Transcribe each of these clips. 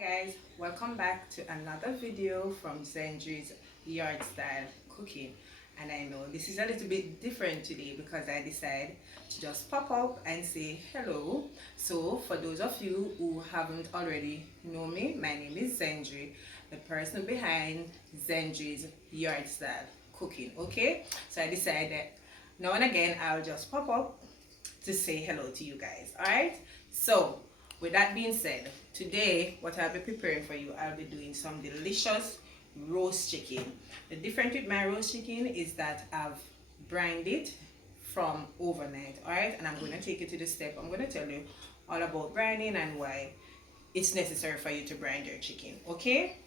Hi guys, welcome back to another video from Zenji's Yard Style Cooking. And I know this is a little bit different today because I decided to just pop up and say hello. So for those of you who haven't already know me, my name is Zenji, the person behind Zenji's Yard Style Cooking. Okay, so I decided that now and again I'll just pop up to say hello to you guys. Alright, so with that being said, today what I'll be preparing for you, I'll be doing some delicious roast chicken. The difference with my roast chicken is that I've brined it from overnight. Alright, and I'm going to take you to the step. I'm going to tell you all about brining and why it's necessary for you to brine your chicken. Okay,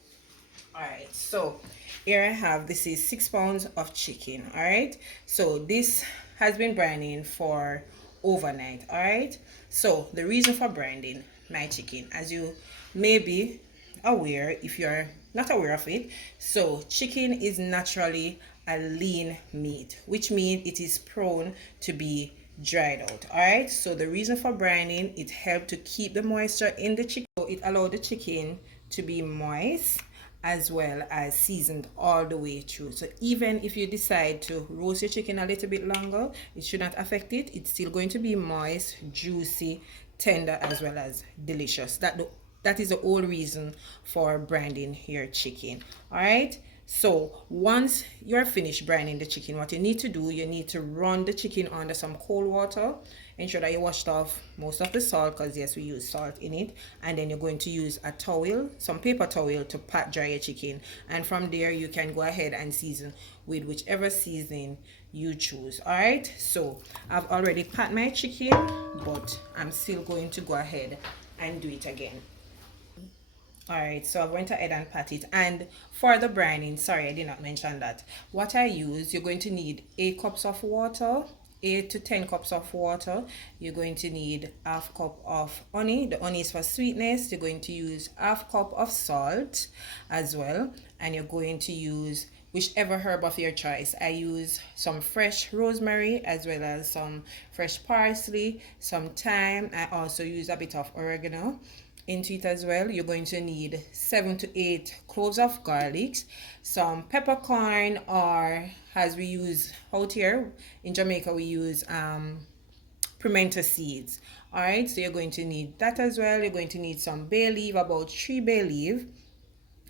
alright, so here I have, this is 6 pounds of chicken. Alright, so this has been brining for overnight. Alright, so the reason for brining my chicken, as you may be aware if you're not aware of it, so chicken is naturally a lean meat, which means it is prone to be dried out. Alright, so the reason for brining, it helps to keep the moisture in the chicken. So it allows the chicken to be moist as well as seasoned all the way through. So even if you decide to roast your chicken a little bit longer, it should not affect it. It's still going to be moist, juicy, tender, as well as delicious. That is the whole reason for brining your chicken. All right, so once you're finished brining the chicken, what you need to do, you need to run the chicken under some cold water. Ensure that you washed off most of the salt, because yes, we use salt in it. And then you're going to use a towel, some paper towel, to pat dry your chicken. And from there you can go ahead and season with whichever seasoning you choose. All right, so I've already pat my chicken, but I'm still going to go ahead and do it again. Alright, so I went ahead and pat it. And for the brining, sorry, I did not mention that. What I use, you're going to need 8 cups of water, 8 to 10 cups of water. You're going to need half cup of honey. The honey is for sweetness. You're going to use half cup of salt as well. And you're going to use whichever herb of your choice. I use some fresh rosemary as well as some fresh parsley, some thyme. I also use a bit of oregano into it as well. You're going to need 7 to 8 cloves of garlic, some peppercorn, or as we use out here in Jamaica, we use pimento seeds. All right, so you're going to need that as well. You're going to need some bay leaf, about 3 bay leaf,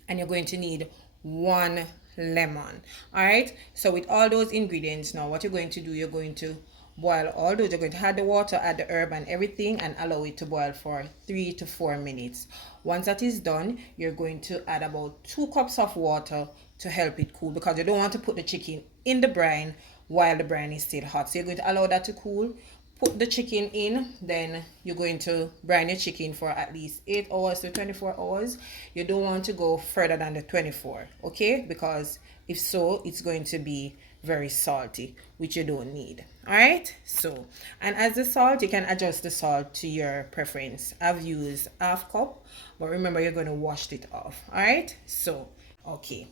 and you're going to need 1 lemon. All right, so with all those ingredients, now what you're going to do, you're going to boil all those. You're going to add the water, add the herb and everything, and allow it to boil for 3 to 4 minutes. Once that is done, you're going to add about 2 cups of water to help it cool, because you don't want to put the chicken in the brine while the brine is still hot. So you're going to allow that to cool, put the chicken in, then you're going to brine your chicken for at least 8 hours to 24 hours. You don't want to go further than the 24, okay? Because if so, it's going to be very salty, which you don't need. All right, so, and as the salt, you can adjust the salt to your preference. I've used half cup, but remember, you're going to wash it off. All right, so okay,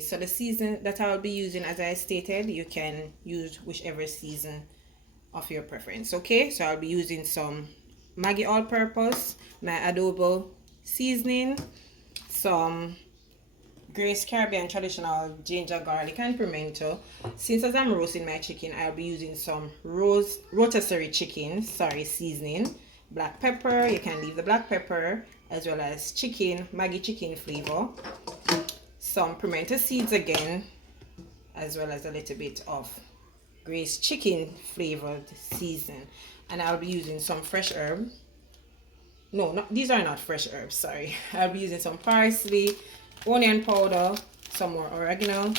so the season that I'll be using, as I stated, you can use whichever season of your preference. Okay, so I'll be using some Maggi all-purpose, my adobo seasoning, some Grace Caribbean traditional ginger, garlic, and pimento. Since as I'm roasting my chicken, I'll be using some rotisserie chicken, seasoning, black pepper. You can leave the black pepper, as well as chicken, Maggi chicken flavor, some pimento seeds again, as well as a little bit of Grace chicken flavored season. And I'll be using some fresh herb. No, these are not fresh herbs, sorry. I'll be using some parsley, onion powder, some more oregano,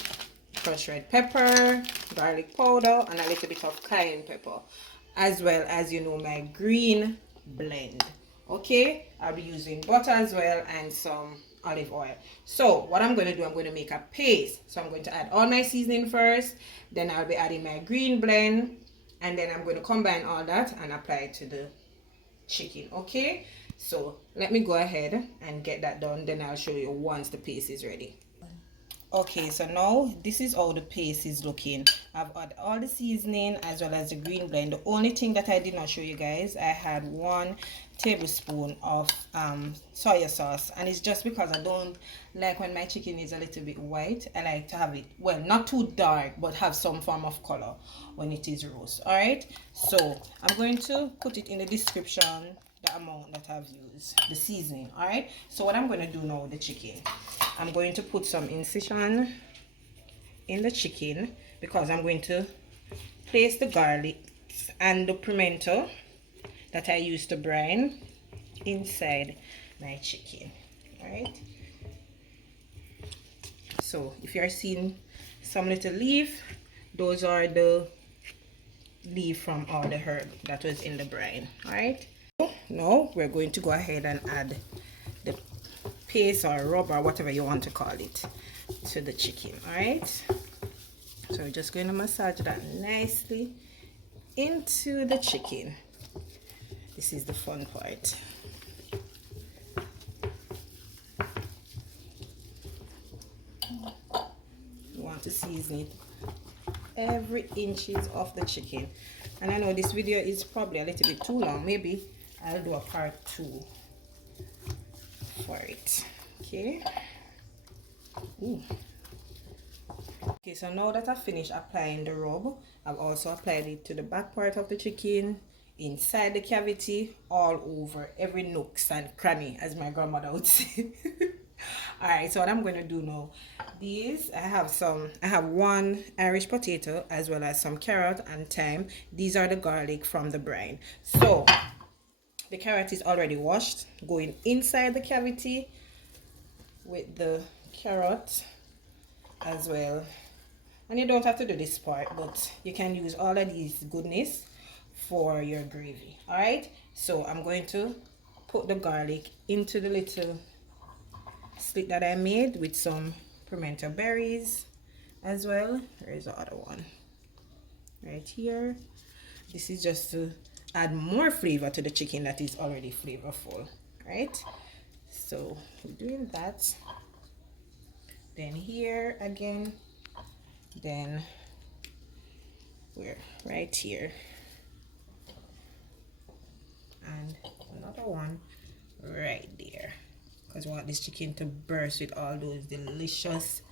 crushed red pepper, garlic powder, and a little bit of cayenne pepper, as well as, you know, my green blend. Okay, I'll be using butter as well and some olive oil. So what I'm going to do, I'm going to make a paste. So I'm going to add all my seasoning first, then I'll be adding my green blend, and then I'm going to combine all that and apply it to the chicken. Okay, so let me go ahead and get that done, then I'll show you once the paste is ready. Okay, so now this is how the paste is looking. I've added all the seasoning as well as the green blend. The only thing that I did not show you guys, I had 1 tablespoon of soy sauce, and it's just because I don't like when my chicken is a little bit white. I like to have it, well, not too dark, but have some form of color when it is roast. All right, so I'm going to put it in the description, the amount that I've used, the seasoning. All right, so what I'm going to do now with the chicken, I'm going to put some incision in the chicken because I'm going to place the garlic and the pimento that I used to brine inside my chicken. All right, so if you're seeing some little leaf, those are the leaf from all the herb that was in the brine. All right, now we're going to go ahead and add the paste or rub or whatever you want to call it to the chicken. All right, so we're just going to massage that nicely into the chicken. This is the fun part. You want to season it every inches of the chicken. And I know this video is probably a little bit too long. Maybe I'll do a part 2 for it. Okay. Ooh. Okay, so now that I've finished applying the rub, I've also applied it to the back part of the chicken, inside the cavity, all over, every nooks and cranny, as my grandmother would say. All right, so what I'm going to do now, these I have one Irish potato as well as some carrot and thyme. These are the garlic from the brine. So the carrot is already washed, going inside the cavity with the carrot as well. And you don't have to do this part, but you can use all of these goodness for your gravy. All right, so I'm going to put the garlic into the little slit that I made with some pimento berries as well. There's the other one right here. This is just to add more flavor to the chicken that is already flavorful. Right, so we're doing that. Then here again, then we're right here, and another one right there, because we want this chicken to burst with all those delicious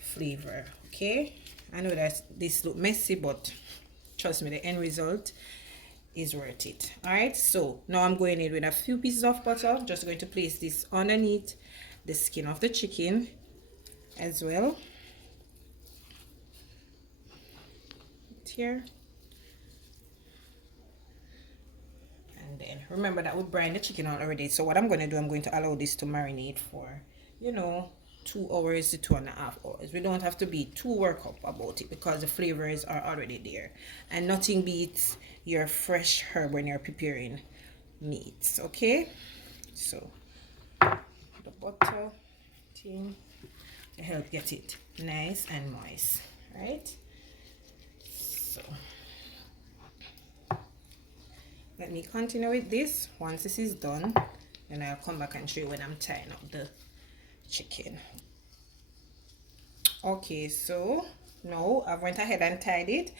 flavor. Okay, I know that this look messy, but trust me, the end result is worth it. All right, so now I'm going in with a few pieces of butter. Just going to place this underneath the skin of the chicken as well, here. And then remember that we brine the chicken already, so what I'm going to do, I'm going to allow this to marinate for, you know, 2 hours to 2.5 hours. We don't have to be too worked up about it because the flavors are already there, and nothing beats your fresh herb when you're preparing meats. Okay, so the butter thing to help get it nice and moist, right? So let me continue with this. Once this is done, then I'll come back and show you when I'm tying up the chicken. Okay, so now I went ahead and tied it,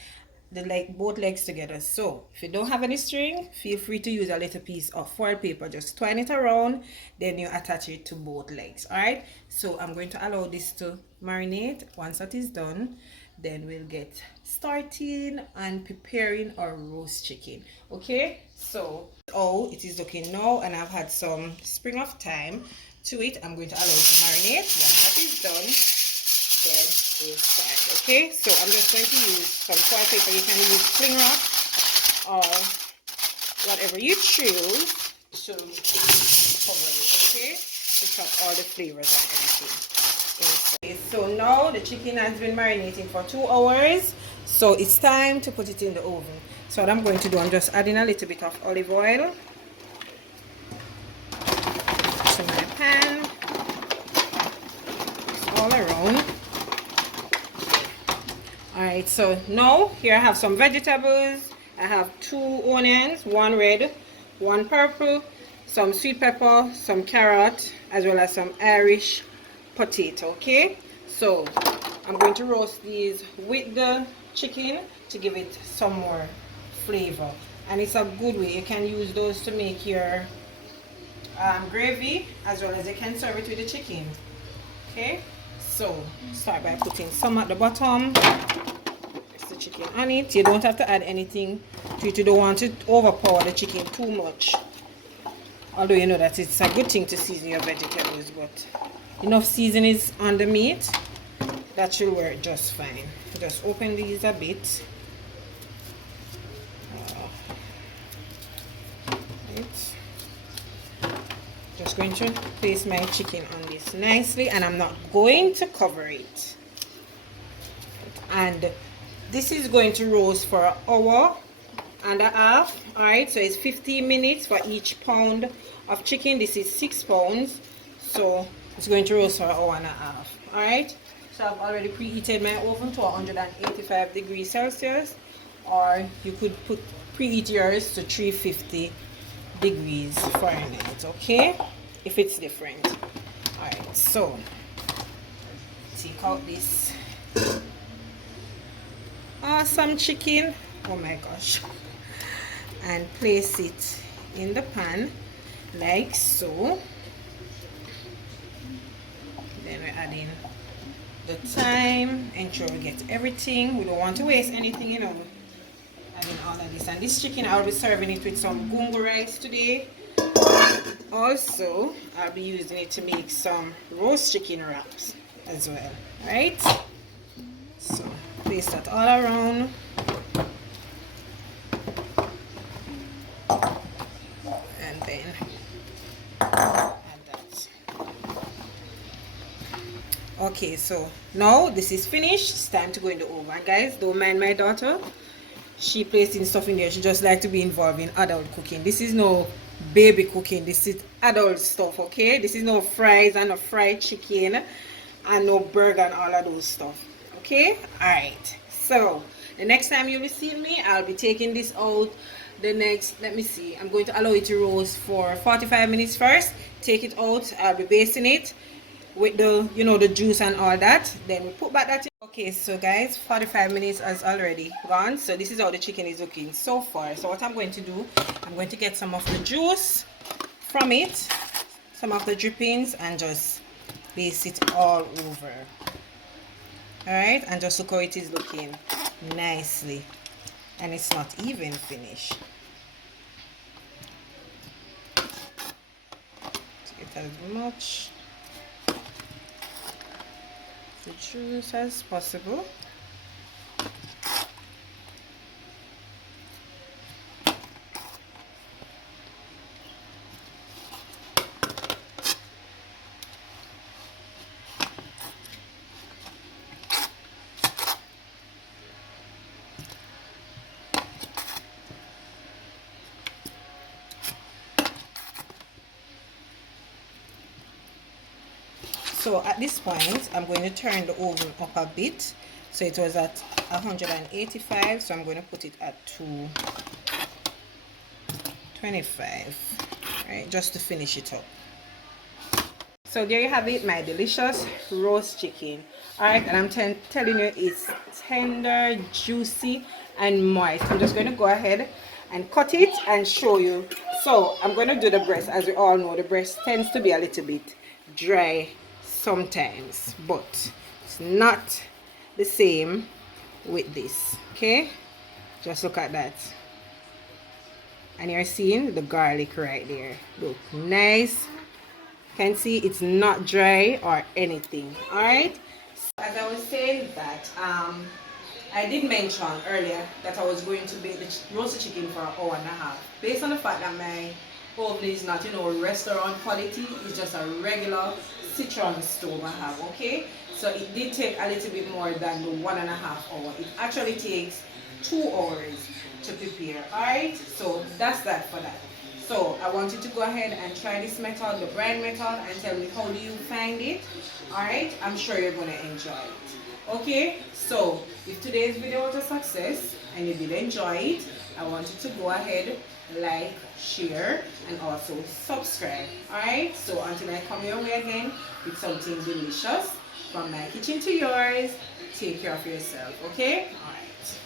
both legs together. So if you don't have any string, feel free to use a little piece of foil paper, just twine it around, then you attach it to both legs. All right, so I'm going to allow this to marinate. Once that is done, then we'll get starting and preparing our roast chicken. Okay, so it is looking now, and I've had some spring of thyme to it. I'm going to allow it to marinate. Once that is done, then we'll start. Okay, so I'm just going to use some foil paper. You can use cling wrap or whatever you choose to cover it, okay, to trap all the flavors and everything. Okay, so now the chicken has been marinating for 2 hours, so it's time to put it in the oven. So what I'm going to do, I'm just adding a little bit of olive oil to my pan, all around. Alright, so now here I have some vegetables. I have 2 onions, 1 red, 1 purple, some sweet pepper, some carrot, as well as some Irish potato. Okay, so I'm going to roast these with the chicken to give it some more flavor. and it's a good way. You can use those to make your gravy, as well as you can serve it with the chicken. Okay, so start by putting some at the bottom. There's the chicken on it. You don't have to add anything to it. You don't want to overpower the chicken too much, although you know that it's a good thing to season your vegetables, but enough seasoning is on the meat, that should work just fine. Just open these a bit. Right. Just going to place my chicken on this nicely, and I'm not going to cover it. And this is going to roast for an hour and a half. Alright, so it's 15 minutes for each pound of chicken. This is 6 pounds, so it's going to roast for an hour and a half. Alright, so I've already preheated my oven to 185 degrees Celsius, or you could preheat yours to 350 degrees Fahrenheit, okay, if it's different. Alright, so take out this awesome chicken, oh my gosh, and place it in the pan like so. Then we're adding the thyme, ensure we get everything. We don't want to waste anything, you know, adding all of this. And this chicken, I'll be serving it with some gungo rice today. Also, I'll be using it to make some roast chicken wraps as well. Alright, so place that all around. And then add that. Okay, so now this is finished. It's time to go in the oven. Guys, don't mind my daughter. She placing stuff in there. She just like to be involved in adult cooking. This is no baby cooking. This is adult stuff, okay? This is no fries and no fried chicken and no burger and all of those stuff, okay? Alright, so the next time you will see me, I'll be taking this out. The next, let me see, I'm going to allow it to roast for 45 minutes first. Take it out. I'll be basting it with the, you know, the juice and all that. Then we put back that in. Okay, so guys, 45 minutes has already gone. So this is how the chicken is looking so far. So what I'm going to do, I'm going to get some of the juice from it, some of the drippings, and just baste it all over. Alright, and just look how it is looking nicely, and it's not even finished. So get as much the juice as possible. So at this point, I'm going to turn the oven up a bit. So it was at 185, so I'm going to put it at 225, right, just to finish it up. So there you have it, my delicious roast chicken. Alright, and I'm telling you, it's tender, juicy, and moist. I'm just going to go ahead and cut it and show you. So I'm going to do the breast. As we all know, the breast tends to be a little bit dry sometimes, but it's not the same with this. Okay, just look at that, and you're seeing the garlic right there. Look nice. You can see it's not dry or anything. All right, so as I was saying that I did mention earlier that I was going to bake the roasted chicken for an hour and a half, based on the fact that my oven is not, you know, restaurant quality. It's just a regular citron stove I have. Okay, so it did take a little bit more than the 1.5 hours. It actually takes 2 hours to prepare. Alright, so that's that for that. So I want you to go ahead and try this method, the brine method, and tell me how do you find it. Alright, I'm sure you're going to enjoy it. Okay, so if today's video was a success and you did enjoy it, I want you to go ahead, like, share, and also subscribe. Alright, so until I come your way again with something delicious from my kitchen to yours, take care of yourself. Okay, alright.